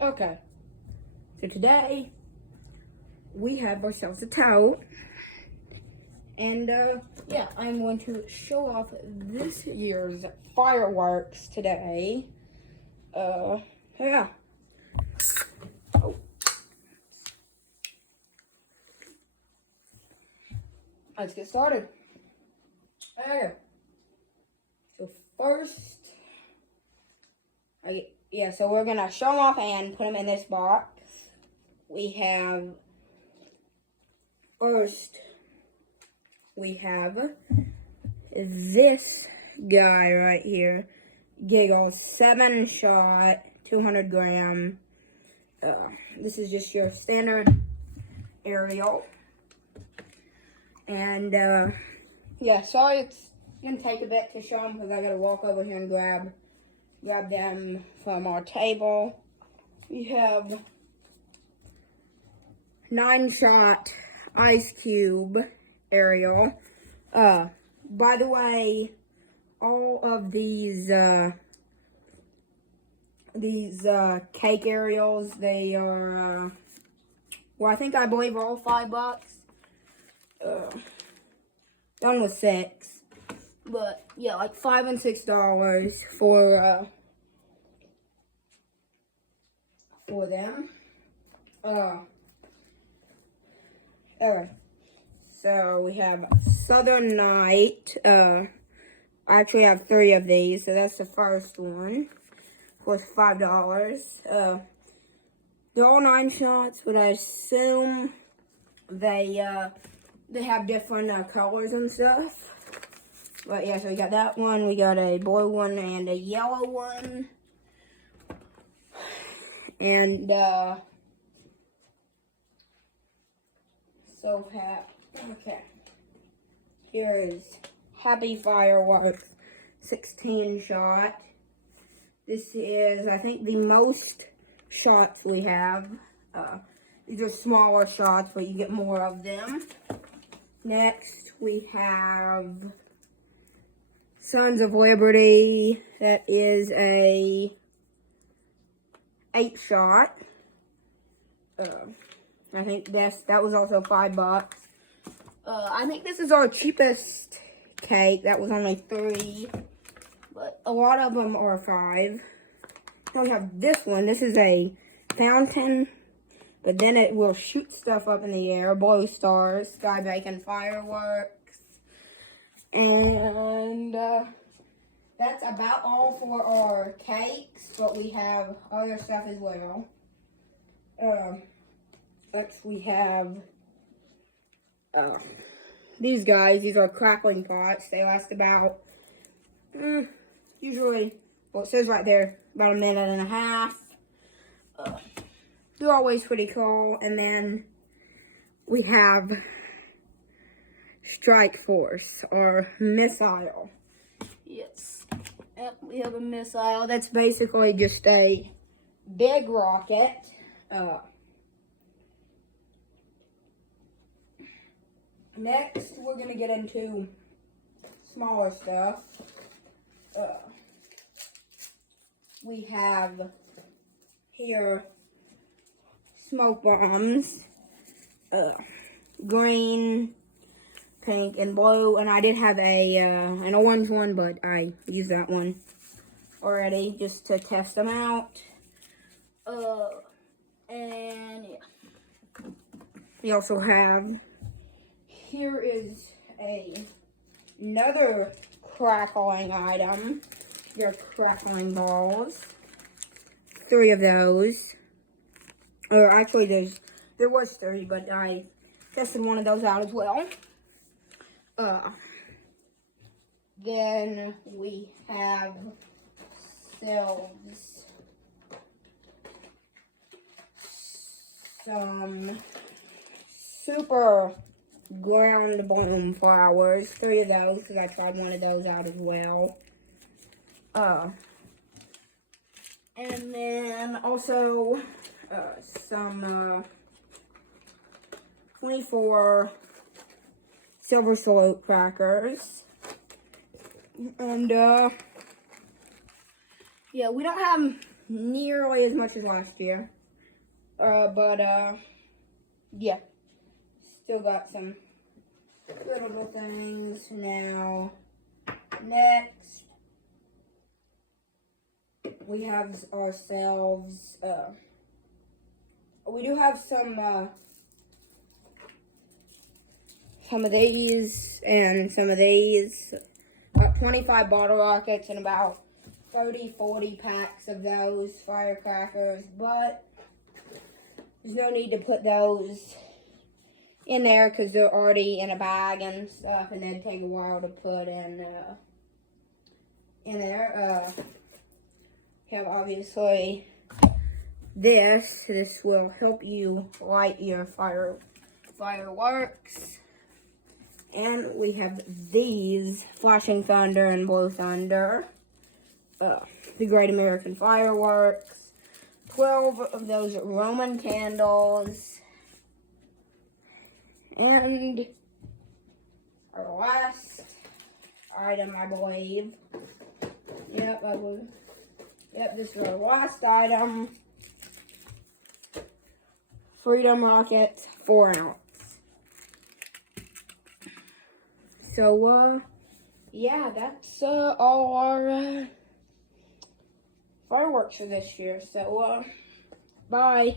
Okay, so today we have ourselves a tote, and yeah, I'm going to show off this year's fireworks today. Yeah. Oh. Let's get started. Okay. So first, so we're gonna show them off and put them in this box. We have this guy right here, Giggles 7-shot, 200 gram. This is just your standard aerial. And yeah, sorry it's gonna take a bit to show them because I gotta walk over here and grab them from our table. We have 9-shot Ice Cube aerial. By the way, all of these cake aerials, they are I believe all $5. Done with 6, but yeah, like $5 and $6 for them. Alright, so we have Southern Night. I actually have 3 of these, so that's the first one. Worth $5. They're all 9 shots, but I assume they have different colors and stuff. But yeah, so we got that one. We got a blue one and a yellow one. And okay. Here is Happy Fireworks 16-shot. This is, I think, the most shots we have. These are smaller shots, but you get more of them. Next, we have Sons of Liberty. That is a 8-shot. I think that was also $5. I think this is our cheapest cake. That was only $3. But a lot of them are $5. Then we have this one. This is a fountain, but then it will shoot stuff up in the air. Blow stars, sky bacon fireworks. And that's about all for our cakes, but we have other stuff as well. Next we have these guys. These are crackling pots. They last about, usually, well, it says right there, about a minute and a half. They're always pretty cool. And then we have Strike Force, or missile. Yes. Yep, we have a missile. That's basically just a big rocket. Next, we're going to get into smaller stuff. We have here smoke bombs, green, pink, and blue. And I did have an orange one, but I used that one already just to test them out. And yeah. We also have, here is another crackling item. They're crackling balls. 3 of those. Or actually, there was 3, but I tested one of those out as well. Then we have some super ground bloom flowers. 3 of those, because I tried one of those out as well. And then also some 24 silver salute crackers. And yeah, we don't have nearly as much as last year. But yeah, still got some little things now. Next, we have ourselves, we do have some of these and some of these. About 25 bottle rockets and about 30-40 packs of those firecrackers, but there's no need to put those in there because they're already in a bag and stuff, and they'd take a while to put in there. Have obviously this. This will help you light your fireworks. And we have these, Flashing Thunder and Blue Thunder. The Great American Fireworks. 12 of those Roman candles. And our last item, I believe. Yep, I believe. Yep, this is our last item. Freedom Rockets, 4 ounce. So, yeah, that's all our fireworks for this year. So, bye.